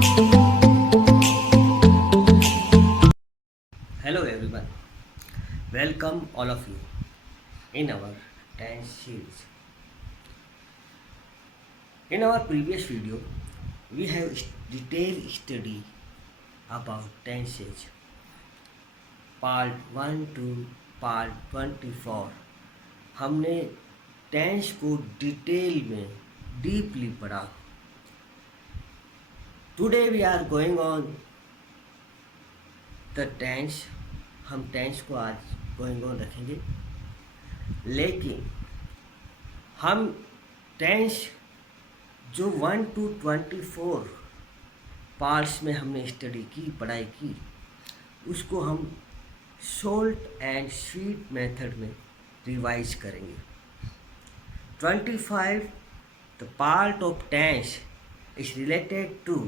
Hello everyone, welcome all of you in our tense series. In our previous video, we have detailed study about tenses, part 1 to part 24. हमने tense को detail में deeply पढ़ा. Today we are going on the tense. हम tense को आज going on रखेंगे, लेकिन हम टेंस जो 1 to 24 पार्ट्स में हमने स्टडी की, पढ़ाई की, उसको हम शॉर्ट एंड स्वीट मेथड में रिवाइज करेंगे. 25 the part of tense is related to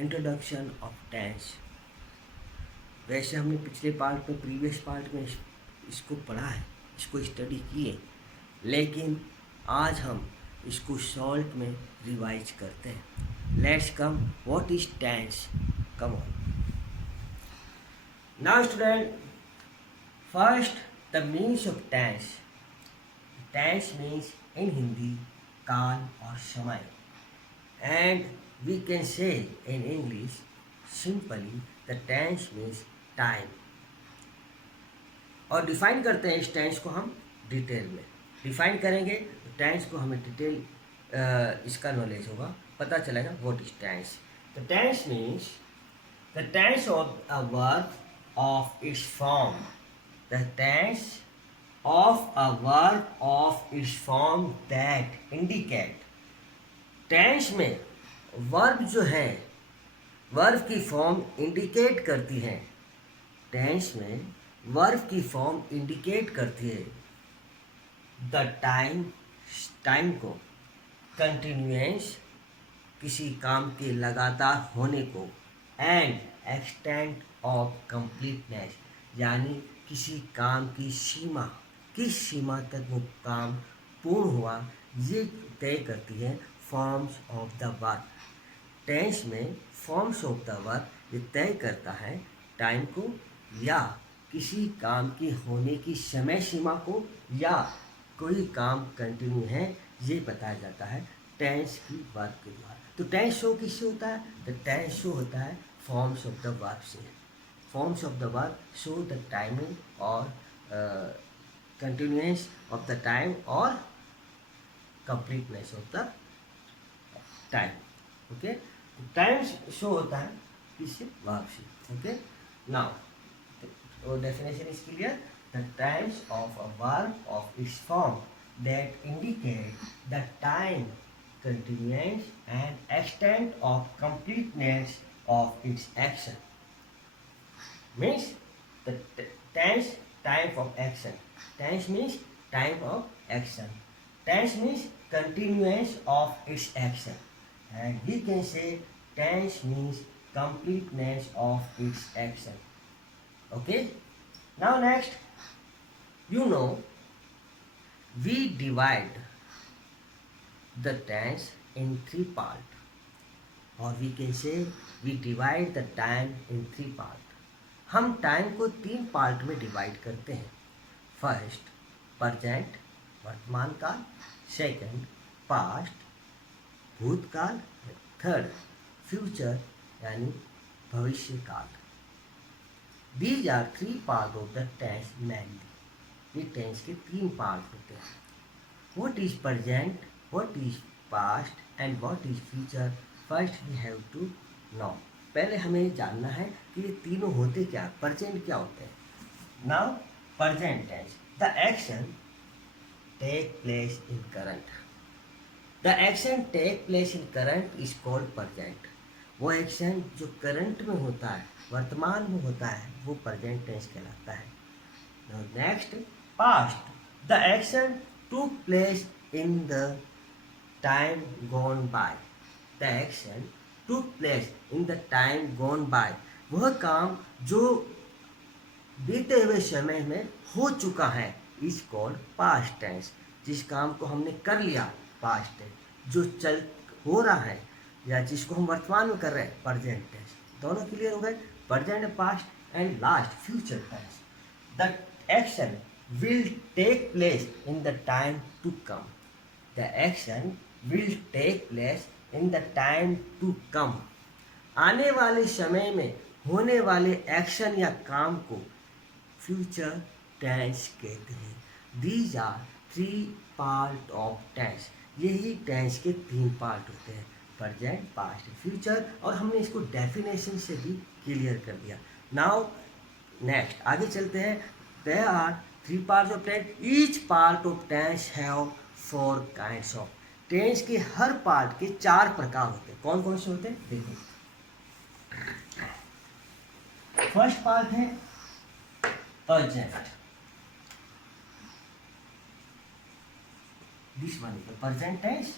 introduction of tense. वैसे हमने पिछले पार्ट में, प्रीवियस पार्ट में इसको पढ़ा है, इसको स्टडी किए, लेकिन आज हम इसको शॉर्ट में रिवाइज करते हैं. Let's come, what is tense? Come on. Now student, first the means of tense. Tense means in Hindi काल और समय, and we can say in English simply the tense means time. और डिफाइन करते हैं इस टेंस को हम डिटेल में. डिफाइन करेंगे तो टेंस को हमें डिटेल इसका नॉलेज होगा, पता चलेगा what is tense. The tense means the tense of a verb of its form. The tense of a verb of its form that indicate. Tense में वर्ब जो है, वर्ब की फॉर्म इंडिकेट करती है. टेंस में वर्ब की form indicate करती है द टाइम, टाइम को, कंटिन्यूएंस, किसी काम के लगातार होने को, एंड एक्सटेंट ऑफ कंप्लीटनेस, यानी किसी काम की सीमा, किस सीमा तक वो काम पूर्ण हुआ, ये तय करती है forms of the verb. Tense में फॉर्म्स ऑफ द वर्ब ये तय करता है टाइम को, या किसी काम की होने की समय सीमा को, या कोई काम कंटिन्यू है, ये बताया जाता है टेंस की वर्ब के द्वारा. तो टेंस शो किससे होता है? द टेंस शो होता है फॉर्म्स ऑफ द वर्ब से. Forms of the verb show the timing और कंटिन्यूएंस ऑफ द टाइम और completeness of the time. Okay, time show होता है किससे? वर्ब से. Okay, now definition is clear. The times of a verb of its form that indicate the time, continuance and extent of completeness of its action. Means the tense, time of action. Tense means time of action. Tense means continuance of its action. And we can say tense means completeness of its action. Okay, now next, you know, we divide the tense in 3 parts, or we can say we divide the time in 3 parts. हम time को 3 part में divide करते हैं. First present, वर्तमान काल. Second past, भूतकाल. Third future, यानी भविष्य काल. These are 3 parts of the tense mainly. ये टेंस के 3 पार्ट होते हैं. What is present, what is past and what is future? First we have to know. पहले हमें जानना है कि ये तीनों होते क्या, प्रेजेंट क्या होते हैं. Now present tense, the action take place in current. The action take place in current is called present. वो एक्शन जो करंट में होता है, वर्तमान में होता है, वो प्रेजेंट टेंस कहलाता है. Next past, the action took place in the time gone by. The action took place in the time gone by, वह काम जो बीते हुए समय में हो चुका है, इज कॉल्ड पास्ट टेंस. जिस काम को हमने कर लिया, पास्ट टेंस. जो चल हो रहा है, या जिसको हम वर्तमान में कर रहे हैं प्रेजेंट टेंस, दोनों क्लियर हो गए। Present, past and last future tense. The action will take place in the time to come. The action will take place in the time to come. आने वाले समय में होने वाले एक्शन या काम को फ्यूचर टेंस कहते हैं। These are three part of tense. यही टेंस के तीन पार्ट होते हैं, प्रेजेंट, पास्ट, फ्यूचर। और हमने इसको डेफिनेशन से भी क्लियर कर दिया। नाउ नेक्स्ट आगे चलते हैं। There are three parts of tense. Each part of tense have four kinds of. Tense के हर पार्ट के चार प्रकार होते हैं। कौन कौन से होते हैं देखो। फर्स्ट पार्ट है present. This one is the present tense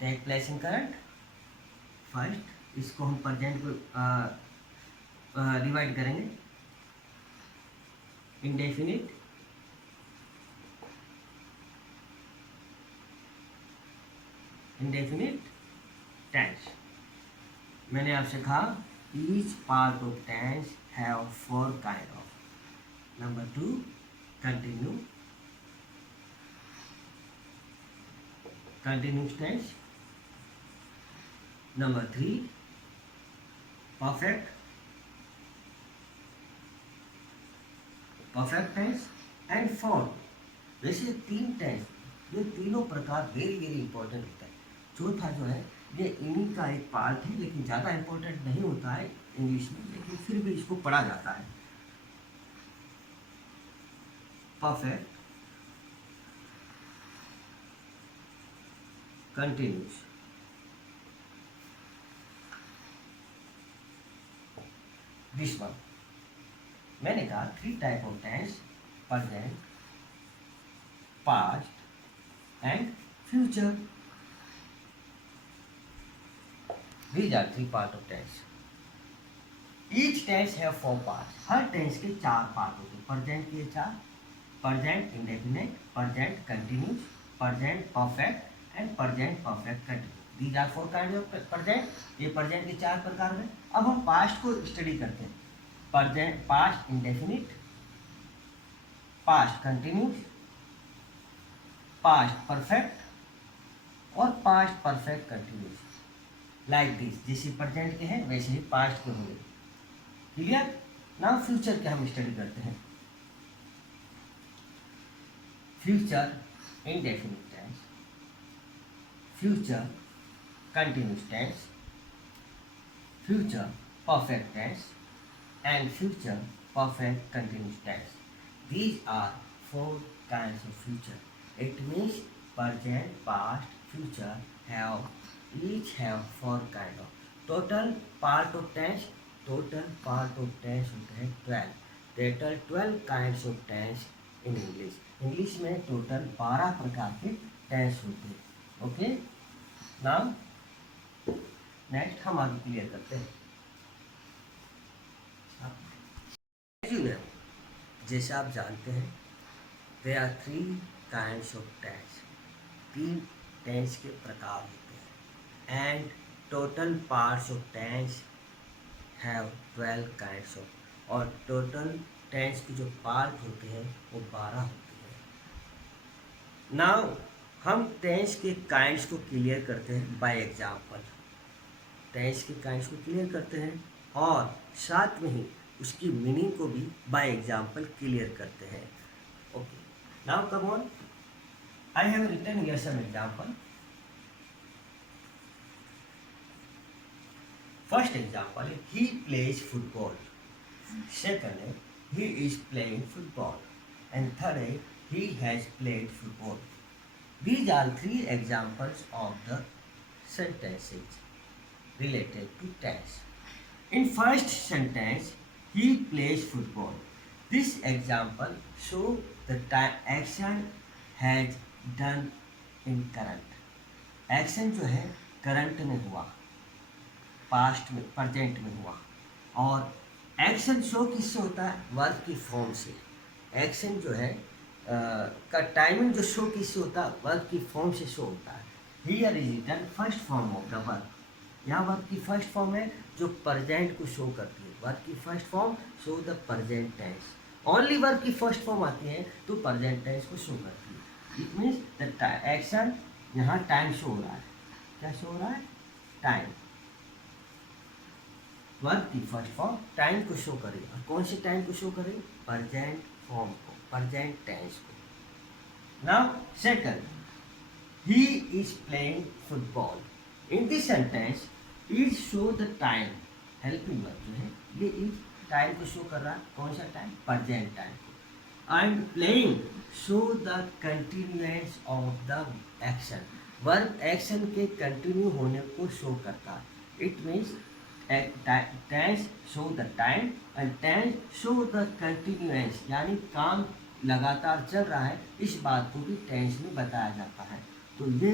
take place in current. First इसको हम प्रेजेंट को डिवाइड करेंगे इंडेफिनिट, इंडेफिनिट टेंस। मैंने आपसे कहा each part of tense have four kind of. Number two continue, continuous tense. Number three perfect, perfect tense and four. वैसे तीन tense, ये तीनों प्रकार वेरी वेरी इंपॉर्टेंट होता है। चौथा जो है ये इन्हीं का एक पार्ट है, लेकिन ज़्यादा इंपॉर्टेंट नहीं होता है इंग्लिश में, लेकिन फिर भी इसको पढ़ा जाता है। Perfect, continuous, this one. मैंने कहा three type of tense, present, past and future. These are three part of tense. Each tense have four parts. हर टेंस के चार पार्ट होते हैं। प्रेजेंट के चार, present indefinite, present continuous, present perfect and present perfect continuous. These are four kinds of present. ये present के चार प्रकार हैं। अब हम पास्ट को स्टडी करते हैं। Present, past indefinite, past continuous, past perfect और past perfect continuous. Like this, जैसे प्रेजेंट के हैं वैसे ही पास्ट के होंगे। क्लियर। नाउ फ्यूचर के हम स्टडी करते हैं। Future indefinite tense, future continuous tense, future perfect tense and future perfect continuous tense. These are four kinds of future. It means present, past, future have each have four kind of total part of tense होते हैं 12। total 12 kinds of tense in English। English में total 12 प्रकार के tense होते हैं। Okay, now next हम आगे clear करते हैं। जैसा आप जानते हैं there are three kinds of tense. तीन टेंस के प्रकार होते हैं। And total parts of tense have 12 kinds of. और टोटल टेंस की जो पार्ट होते हैं वो 12 होते हैं। नाउ हम टेंस के काइंड्स को क्लियर करते हैं बाय एग्जाम्पल। टेंस के काइंड्स को क्लियर करते हैं और साथ में ही उसकी मीनिंग को भी बाय एग्जाम्पल क्लियर करते हैं। Okay, now come on, I have written here some example. First example, he plays football. Second, he is playing football. And third, he has played football. These are three examples of the sentences related to tense. In first sentence, he plays football. This example shows the action has done in current. Action जो है current में हुआ, past में, present में हुआ। और action show किससे होता है? वर्ब की फॉर्म से। एक्शन जो है का टाइमिंग जो शो किससे होता है? वर्ब की फॉर्म से शो होता है। Here is written first form of the verb. यहाँ वर्ब की फर्स्ट फॉर्म है जो प्रेजेंट को शो करती है। वर्ब की first form show the present tense. Only verb की फर्स्ट फॉर्म आती है तो प्रेजेंट टेंस को शो करती है। इट मीन्स द एक्शन, यहाँ टाइम शो हो रहा है। क्या शो हो रहा है? टाइम। वर्ब की फर्स्ट फॉर्म टाइम को शो करेगी। और कौन से टाइम को शो करेगी? प्रेजेंट फॉर्म को, प्रेजेंट टेंस को। Now second, he is playing football. In this sentence, it show the time. Helping verb जो है ये इज टाइम को शो कर रहा है। कौन सा टाइम? प्रेजेंट टाइम को। And playing show the continuance of the action. Verb action के कंटिन्यू होने को शो करता है। It means tense show the time and tense show the continuance, यानी काम लगातार चल रहा है, इस बात को भी टेंस में बताया जाता है। तो ये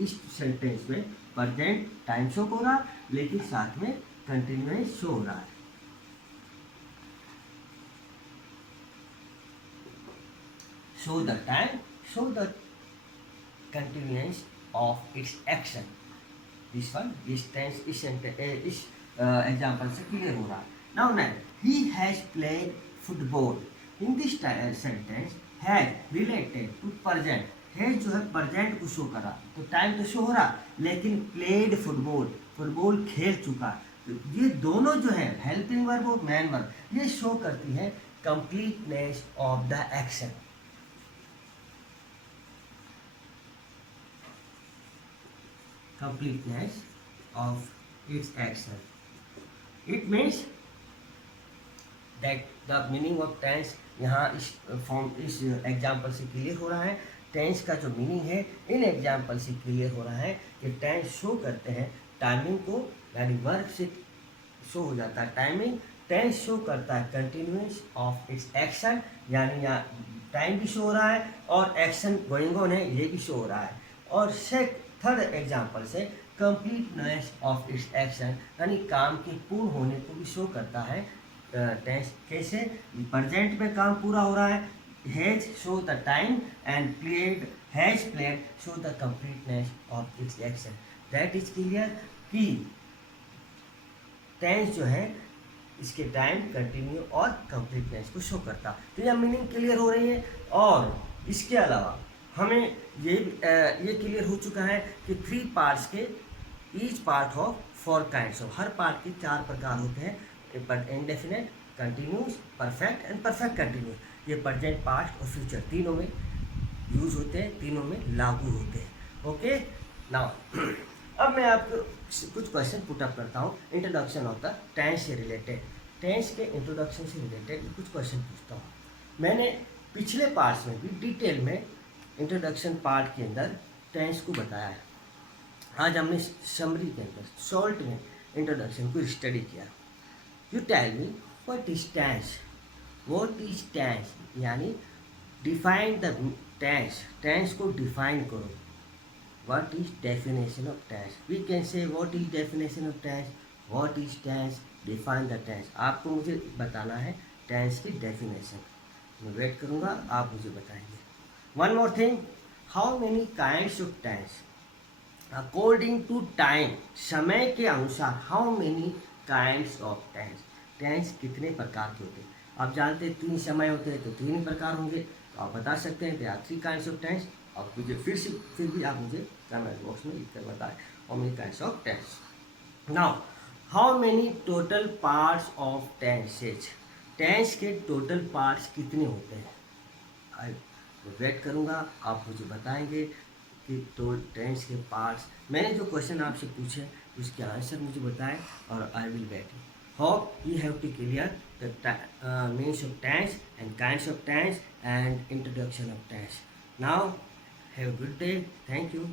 इस सेंटेंस में प्रेजेंट टाइम शो हो रहा, लेकिन साथ में कंटिन्यूएंस शो हो रहा है। Show the time, show the continuance of its action. This one, इस टेंस, इस एग्जाम्पल से क्लियर हो रहा है। Now he has played football. In this sentence has related to present. Has जो है प्रेजेंट को शो करा, तो टाइम तो शो हो रहा, लेकिन प्लेड फुटबॉल, फुटबॉल खेल चुका। तो ये दोनों जो है हेल्पिंग वर्ब और मैन वर्ब, ये शो करती है completeness of the action. Completeness of its action. It means that the meaning of tense यहाँ इस फॉर्म, इस एग्जाम्पल से क्लियर हो रहा है। टेंस का जो मीनिंग है इन एग्जाम्पल से क्लियर हो रहा है कि टेंस शो करते हैं टाइमिंग को, यानी वर्ब से शो हो जाता है टाइमिंग। टेंस शो करता है कंटिन्यूएंस ऑफ इट्स एक्शन, यानी यहाँ टाइम भी शो हो रहा है और एक्शन गोइंग ऑन है ये भी शो हो रहा है। और थर्ड एग्जाम्पल से कंप्लीटनेस ऑफ इट्स एक्शन, यानी काम के पूर्ण होने को भी शो करता है टेंस। कैसे? प्रेजेंट में काम पूरा हो रहा है। Has show the time and played, has played show the completeness of its action. That is clear कि टेंस जो है इसके टाइम, कंटिन्यू और कंप्लीटनेस को शो करता। तो यह मीनिंग क्लियर हो रही है। और इसके अलावा हमें ये क्लियर हो चुका है कि 3 पार्ट्स के each part of 4 kinds of, her part के 4 प्रकार होते हैं। Indefinite, continuous, perfect and perfect continuous. ये प्रेजेंट, पास्ट और फ्यूचर तीनों में यूज होते हैं, तीनों में लागू होते हैं। ओके, नाउ अब मैं आपको कुछ क्वेश्चन पुट अप करता हूँ इंट्रोडक्शन ऑफ द टेंस से रिलेटेड। टेंस के इंट्रोडक्शन से रिलेटेड कुछ क्वेश्चन पूछता हूँ। मैंने पिछले पार्ट्स में भी डिटेल में इंट्रोडक्शन पार्ट के अंदर टेंस को बताया है। आज हमने समरी के अंदर शॉर्ट में इंट्रोडक्शन को स्टडी किया। You tell me what is tense. What is tense यानी डिफाइन द टेंस। टेंस को डिफाइन करो। What is definition of tense? We can say what is definition of tense? What is tense? Define the tense. आपको मुझे बताना है tense की definition. मैं wait करूँगा, आप मुझे बताएंगे। One more thing, how many kinds of tense? According to time, समय के अनुसार how many kinds of tense? Tense कितने प्रकार के होते हैं? आप जानते हैं 3 समय होते हैं तो 3 प्रकार होंगे। तो आप बता सकते हैं there are 3 kinds of tense। और मुझे फिर भी आप मुझे कमेंट बॉक्स में लिख कर बताएं how many kinds of tense. Now how many total parts of tenses. Tense के टोटल पार्ट्स कितने होते हैं? मैं वेट करूँगा, आप मुझे बताएंगे कि तो टेंस के पार्ट्स। मैंने जो क्वेश्चन आपसे पूछे उसके आंसर मुझे बताएं और I will wait. Hope you have to clear the means of tense and kinds of tense and introduction of tense. Now have a good day. Thank you.